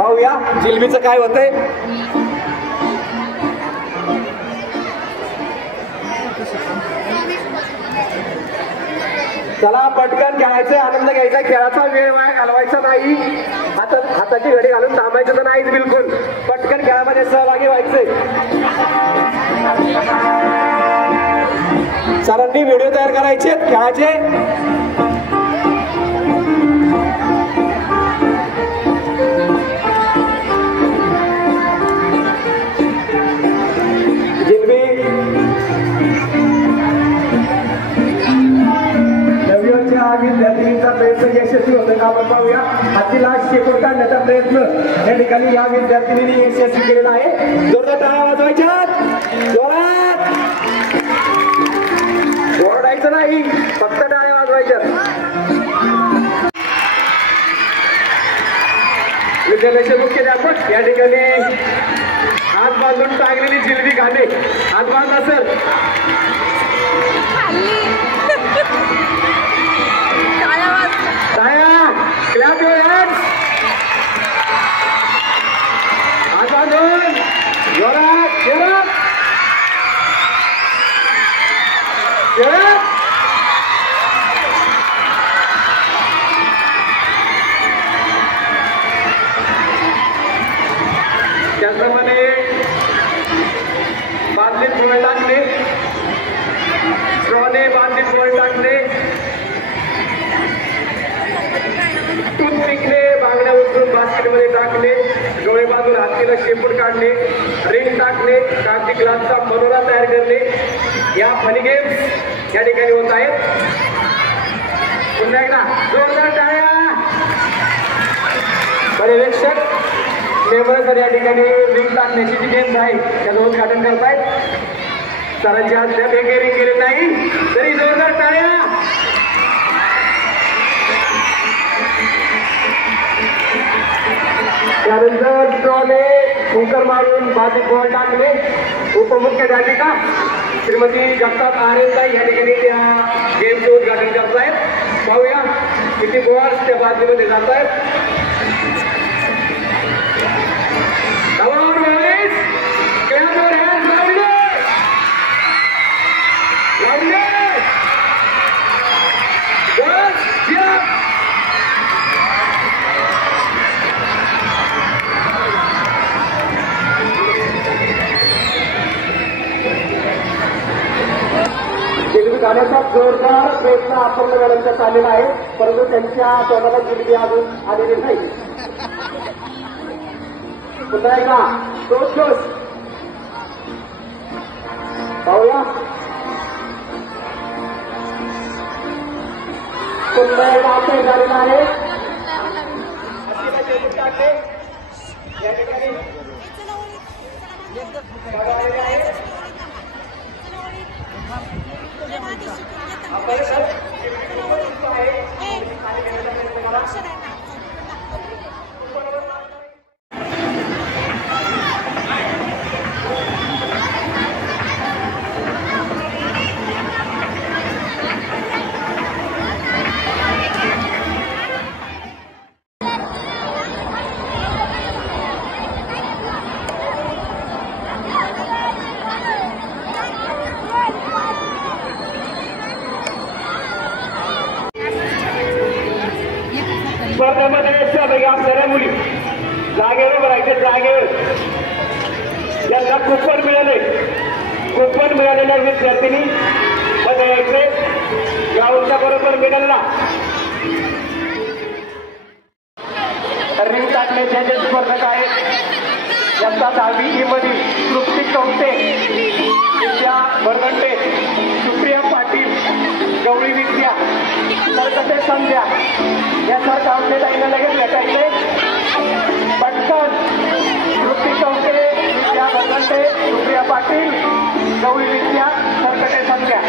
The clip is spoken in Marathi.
पाहूया जिलबीचं काय होतंय. चला पटकन खेळायचं, आनंद घ्यायचा, खेळाचा वेळ वाया घालवायचा नाही. हाताची घडी घालून थांबायचं तर नाहीच बिलकुल. पटकन खेळामध्ये सहभागी व्हायचंय. सरांनी व्हिडिओ तयार करायचे खेळाचे. विद्यार्थ्यांचा प्रयत्न यशस्वी होतं का आपण पाहूया. हातीला शेपूट काढण्याचा प्रयत्न या ठिकाणी या विद्यार्थिनीने यशस्वी केलेला आहे. जोरदार टाळ्या वाजवायच्या, जोरात ओरडायचं नाही, फक्त टाळ्या वाजवायच्या. विद्यालयाचे मुख्याध्यापक या ठिकाणी हात बांधून टाकलेली जिलबी खाणे. हात बांध असेल clap your hands. Azadun, जोरात, जोरात, जोरात. त्याचप्रमाणे बादलीत पोळ टाकले, स्ट्रॉने बादलीत पोळ टाकले, टूथपिकने बांगड्या उचलून बास्केटमध्ये टाकले, डोळे बांधून हातीला शेपूट काढले, रिंग टाकले, कागदी ग्लासचा मनोरा तयार करणे. या फनी गेम्स या ठिकाणी होत आहेत. पुन्हा एकदा जोरदार टाळ्या. पर्यवेक्षक मेंबर या ठिकाणी रिंग टाकण्याची जी गेम्स आहे त्याचं उद्घाटन करतायत. सरांची अद्याप एक रिंग केले नाही तरी जोरदार टाळ्या. त्यानंतर स्ट्रॉने कुकर मारून बाजू बॉल टाकले. उपमुख्याध्यापिका श्रीमती जगताप आरेताई या ठिकाणी त्या गेमचं उद्घाटन करत आहेत. पाहूया किती बॉल्स त्या बाजूमध्ये जात आहेत. गाण्याचा जोरदार प्रयत्न अपूर्ण वेळांचा चाललेला आहे, परंतु त्यांच्या तोंडाला जिलबी अजून आलेली नाही. पुन्हा एकदा जोश जोश पाहूया. पुन्हा एकदा अपयश झालेला आहे. या ठिकाणी स्पर्धेमध्ये सहभागी असणाऱ्या मुली जागेवर भरायचे. जागेवर ज्यांना कुपन मिळाले, कुपन मिळालेल्या विद्यार्थिनी बघायचे गावच्या बरोबर मिळाला. रिंग टाकण्याचे जे स्पर्धक आहेत यांचा 10वी मधील तृप्ती कवटे, विद्या भरगंटे, सुप्रिया पाटील, गवळी विद्या, सरकटे संध्या यासारखं आपल्या ताईला लगेच भेटायचे. पटकन तृप्ती कवटे, विद्या भरगंटे, सुप्रिया पाटील, गवळी विद्या, सरकटे संध्या